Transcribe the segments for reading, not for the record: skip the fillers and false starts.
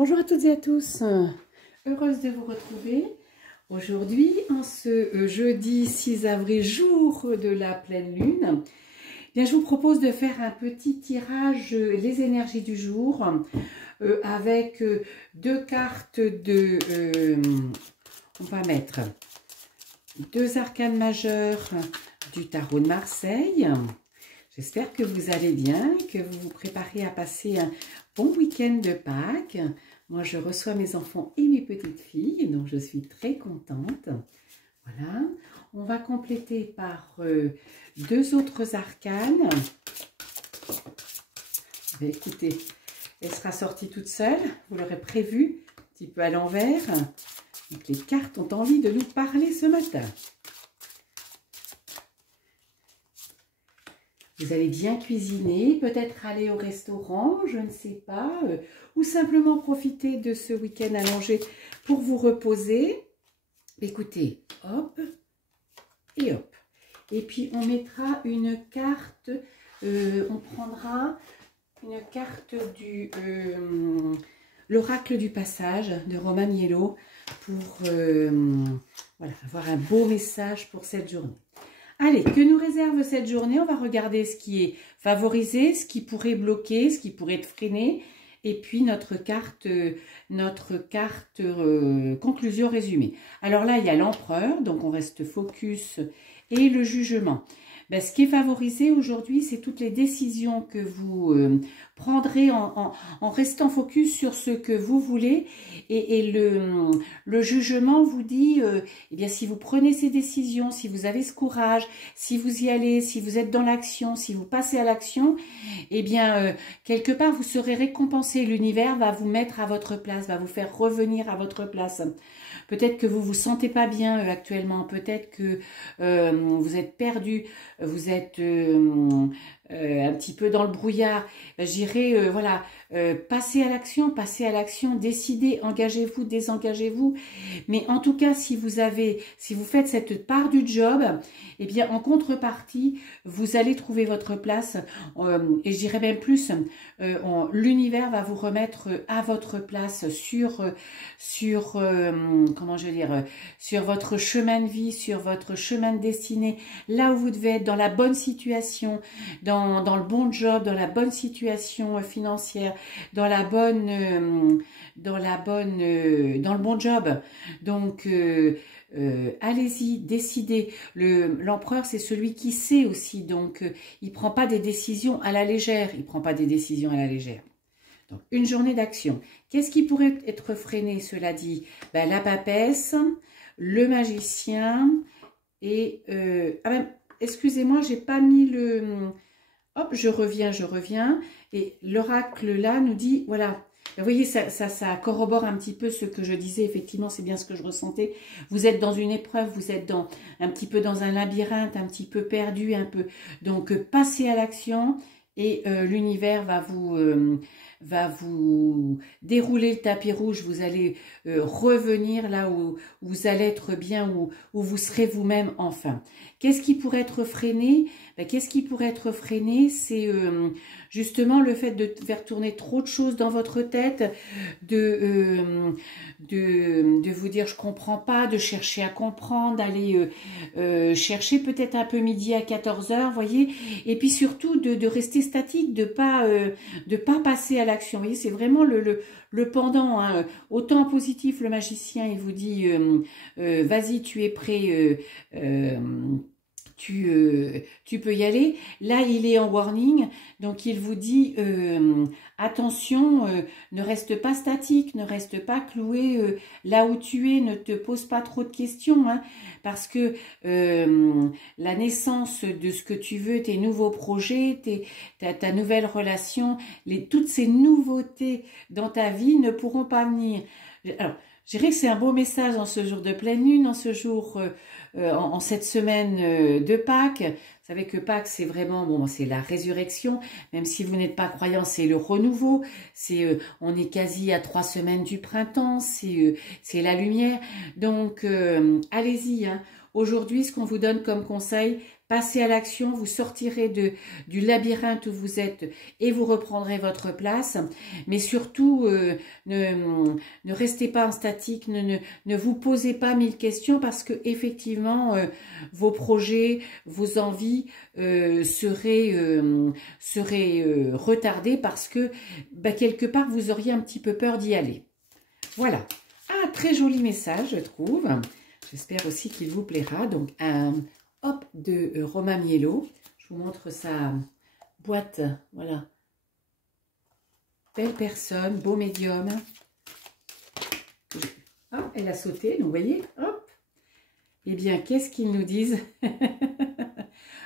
Bonjour à toutes et à tous, heureuse de vous retrouver aujourd'hui en ce jeudi 6 avril, jour de la pleine lune. Bien, je vous propose de faire un petit tirage les énergies du jour avec deux cartes de... on va mettre deux arcanes majeures du tarot de Marseille. J'espère que vous allez bien, que vous vous préparez à passer un bon week-end de Pâques. Moi, je reçois mes enfants et mes petites filles, donc je suis très contente. Voilà. On va compléter par deux autres arcanes. Écoutez, elle sera sortie toute seule, vous l'aurez prévu, un petit peu à l'envers. Donc, les cartes ont envie de nous parler ce matin. Vous allez bien cuisiner, peut-être aller au restaurant, je ne sais pas, ou simplement profiter de ce week-end allongé pour vous reposer. Écoutez, hop, et hop. Et puis on mettra une carte, on prendra une carte du l'oracle du passage de Romaniello pour voilà, avoir un beau message pour cette journée. Allez, que nous réserve cette journée? On va regarder ce qui est favorisé, ce qui pourrait bloquer, ce qui pourrait être freiné. Et puis notre carte conclusion résumée. Alors là, il y a l'empereur, donc on reste focus, et le jugement. Ben, ce qui est favorisé aujourd'hui, c'est toutes les décisions que vous prendrez en restant focus sur ce que vous voulez. Et le jugement vous dit, eh bien, si vous prenez ces décisions, si vous avez ce courage, si vous y allez, si vous êtes dans l'action, si vous passez à l'action, eh bien, quelque part, vous serez récompensé. L'univers va vous mettre à votre place, va vous faire revenir à votre place. Peut-être que vous vous sentez pas bien actuellement, peut-être que vous êtes perdu, vous êtes un petit peu dans le brouillard. J'irai, voilà, passez à l'action, décidez, engagez-vous, désengagez-vous. Mais en tout cas, si vous faites cette part du job, eh bien, en contrepartie, vous allez trouver votre place. Et je dirais même plus, l'univers va vous remettre à votre place comment je veux dire, sur votre chemin de vie, sur votre chemin de destinée, là où vous devez être, dans la bonne situation, dans le bon job, dans la bonne situation financière, dans le bon job. Donc, allez-y, décidez. L'empereur, c'est celui qui sait aussi, donc il prend pas des décisions à la légère. Donc, une journée d'action. Qu'est-ce qui pourrait être freiné, cela dit? Ben, la papesse, le magicien et... ah ben, excusez-moi, j'ai pas mis le... Hop, je reviens. Et l'oracle là nous dit, voilà, vous voyez, ça corrobore un petit peu ce que je disais. Effectivement, c'est bien ce que je ressentais. Vous êtes dans une épreuve, vous êtes un petit peu dans un labyrinthe, un petit peu perdu, un peu. Donc, passez à l'action et l'univers va vous dérouler le tapis rouge. Vous allez revenir là où vous allez être bien, où vous serez vous-même enfin. Qu'est-ce qui pourrait être freiné? Ben, qu'est-ce qui pourrait être freiné? C'est justement le fait de faire tourner trop de choses dans votre tête, de vous dire je comprends pas, de chercher à comprendre, d'aller chercher peut-être un peu midi à 14h, voyez, et puis surtout de rester statique, de pas passer à l'action. Vous voyez, c'est vraiment le pendant, hein. Autant positif, le magicien, il vous dit vas-y, tu es prêt, tu peux y aller. Là, il est en warning, donc il vous dit attention, ne reste pas statique, ne reste pas cloué là où tu es, ne te pose pas trop de questions, hein, parce que la naissance de ce que tu veux, tes nouveaux projets, ta nouvelle relation, toutes ces nouveautés dans ta vie ne pourront pas venir. Alors, je dirais que c'est un beau message en ce jour de pleine lune, en ce jour, en cette semaine de Pâques. Vous savez que Pâques, c'est vraiment, bon, c'est la résurrection. Même si vous n'êtes pas croyant, c'est le renouveau. On est quasi à 3 semaines du printemps. C'est la lumière. Donc, allez-y, hein. aujourd'hui, ce qu'on vous donne comme conseil, passez à l'action, vous sortirez du labyrinthe où vous êtes et vous reprendrez votre place. Mais surtout, ne restez pas en statique, ne vous posez pas 1000 questions parce que effectivement, vos projets, vos envies seraient retardés parce que quelque part, vous auriez un petit peu peur d'y aller. Voilà. Ah, très joli message, je trouve. J'espère aussi qu'il vous plaira. Donc, un hop de Romain Mielo. Je vous montre sa boîte. Voilà. Belle personne, beau médium. Ah, elle a sauté, donc vous voyez, hop. Eh bien, qu'est-ce qu'ils nous disent?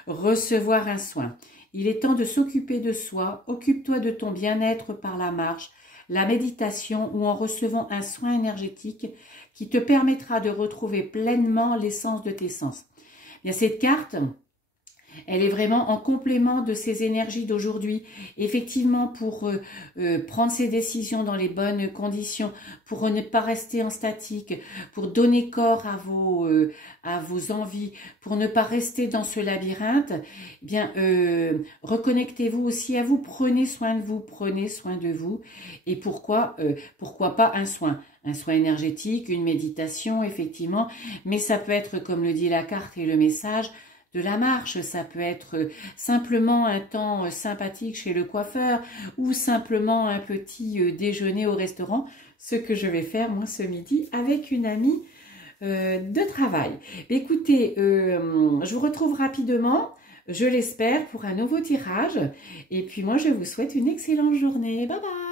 Recevoir un soin. Il est temps de s'occuper de soi. Occupe-toi de ton bien-être par la marche, la méditation ou en recevant un soin énergétique qui te permettra de retrouver pleinement l'essence de tes sens. Bien, cette carte, elle est vraiment en complément de ces énergies d'aujourd'hui. Effectivement, pour prendre ses décisions dans les bonnes conditions, pour ne pas rester en statique, pour donner corps à vos envies, pour ne pas rester dans ce labyrinthe, eh bien, reconnectez-vous aussi à vous, prenez soin de vous, prenez soin de vous. Et pourquoi pas un soin énergétique, une méditation, effectivement, mais ça peut être, comme le dit la carte et le message, de la marche, ça peut être simplement un temps sympathique chez le coiffeur ou simplement un petit déjeuner au restaurant, ce que je vais faire moi ce midi avec une amie de travail. Écoutez, je vous retrouve rapidement, je l'espère, pour un nouveau tirage et puis moi je vous souhaite une excellente journée. Bye bye.